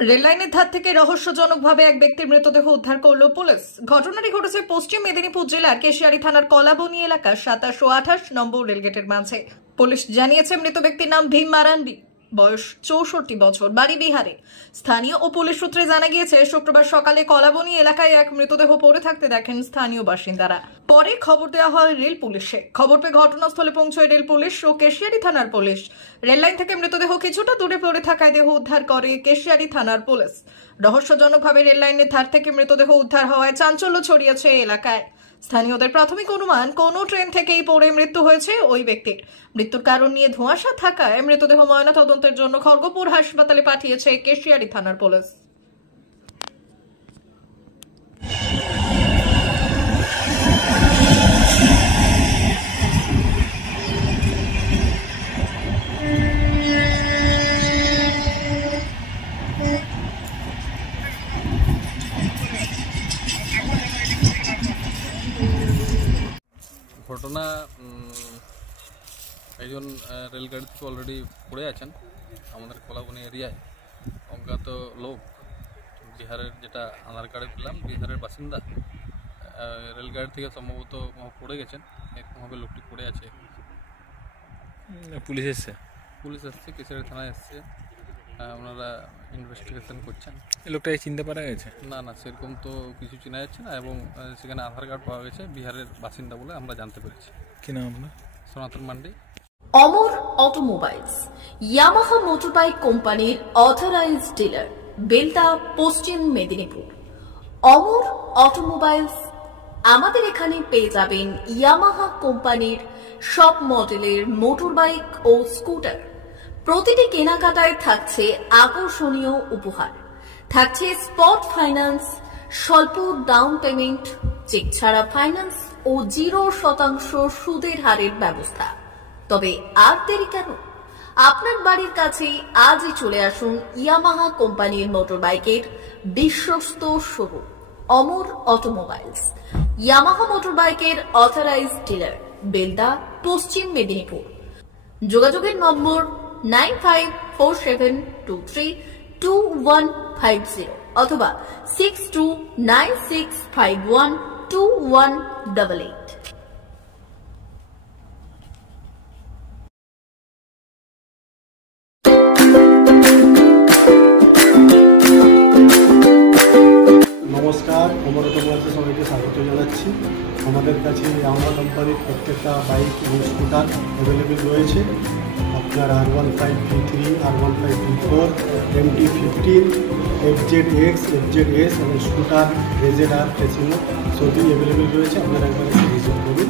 রেললাইনের ধার থেকে রহস্যজনকভাবে এক ব্যক্তির মৃতদেহ উদ্ধার করল পুলিশ। ঘটনাটি ঘটেছে পশ্চিম মেদিনীপুর জেলার কেশিয়ারি থানার কলাবনী এলাকার 27 ও 28 নম্বর রেলগেটের মাঝে। পুলিশ জানিয়েছে মৃত ব্যক্তির নাম ভীম মারান্ডি, বয়স 64 বছর, বাড়ি বিহারে। স্থানীয় ও পুলিশ সূত্রে জানা গিয়েছে শুক্রবার সকালে কলাবনী এলাকায় এক মৃতদেহ পড়ে থাকতে দেখেন স্থানীয় বাসিন্দারা। পরে খবর দেওয়া হয় রেল পুলিশে। খবর পেয়ে ঘটনাস্থলে পৌঁছয় রেল পুলিশ ও কেশিয়ারি থানার পুলিশ। রেললাইন থেকে মৃতদেহ কিছুটা দূরে পড়ে থাকায় দেহ উদ্ধার করে কেশিয়ারি থানার পুলিশ। রহস্যজনকভাবে রেললাইনের ধার থেকে মৃতদেহ উদ্ধার হওয়ায় চাঞ্চল্য ছড়িয়েছে এলাকায়। স্থানীয়দের প্রাথমিক অনুমান, কোনো ট্রেন থেকেই পড়ে মৃত্যু হয়েছে ওই ব্যক্তির। মৃত্যুর কারণ নিয়ে ধোঁয়াশা থাকায় মৃতদেহ ময়নাতদন্তের জন্য খড়গপুর হাসপাতালে পাঠিয়েছে কেশিয়ারি থানার পুলিশ। ঘটনা একজন রেলগাড়ি থেকে অলরেডি পড়ে আছেন আমাদের কলাবনী এরিয়ায়। অজ্ঞাত লোক, বিহারের, যেটা আধার কার্ডে পেলাম বিহারের বাসিন্দা, রেলগাড়ি থেকে সম্ভবত পড়ে গেছেন। এরকমভাবে লোকটি পড়ে আছে। পুলিশ এসছে কেশিয়ারি থানায় এসছে। ওনারা ইনভেস্টিগেশন করছেন। এই লোকটাকে চিনতে পারা গেছে? না, সেরকম তো কিছু চেনা যাচ্ছে না, এবং সেখানে আধার কার্ড পাওয়া গেছে বিহারের বাসিন্দা বলে আমরা জানতে পেরেছি। কি নাম আপনার? সনাতন মান্ডি। অমর অটোমোবাইলস, ইয়ামাহা মোটরবাইক কোম্পানির অথরাইজড ডিলার, বেলদা, পশ্চিম মেদিনীপুর। অমর অটোমোবাইলস, আমাদের এখানে পেয়ে যাবেন ইয়ামাহা কোম্পানির সব মডেলের মোটরবাইক ও স্কুটার। প্রতিটি কেনাকাটায় থাকছে আকর্ষণীয় উপহার, থাকছে স্পট ফাইন্যান্স, স্বল্প ডাউন পেমেন্ট, চেক ছাড়া ফাইন্যান্স ও 0% সুদের হারের ব্যবস্থা। তবে আর দেরি কেন? আপনার বাড়ির কাছেই আজই চলে আসুন ইয়ামাহা কোম্পানির মোটরবাইকের বিশ্বস্ত শোরুম অমর অটোমোবাইলস, ইয়ামাহা মোটরবাইকের অথরাইজড ডিলার, বেলদা, পশ্চিম মেদিনীপুর। যোগাযোগের নম্বর 9547232150 অথবা 6296512188। নমস্কার, অমর অটোমোবাইলসে সবাইকে স্বাগত জানাচ্ছি। আমাদের কাছে ইয়ামাহা কোম্পানির প্রত্যেকটা বাইক এবং স্কুটার অ্যাভেলেবেল রয়েছে। আপনার R15 V3, R15 V4, MT15, FZX, FZS এবং স্কুটার, RZR, ফেসিনো সবই অ্যাভেলেবেল রয়েছে। আপনারা একবার এসে ভিজিট করুন।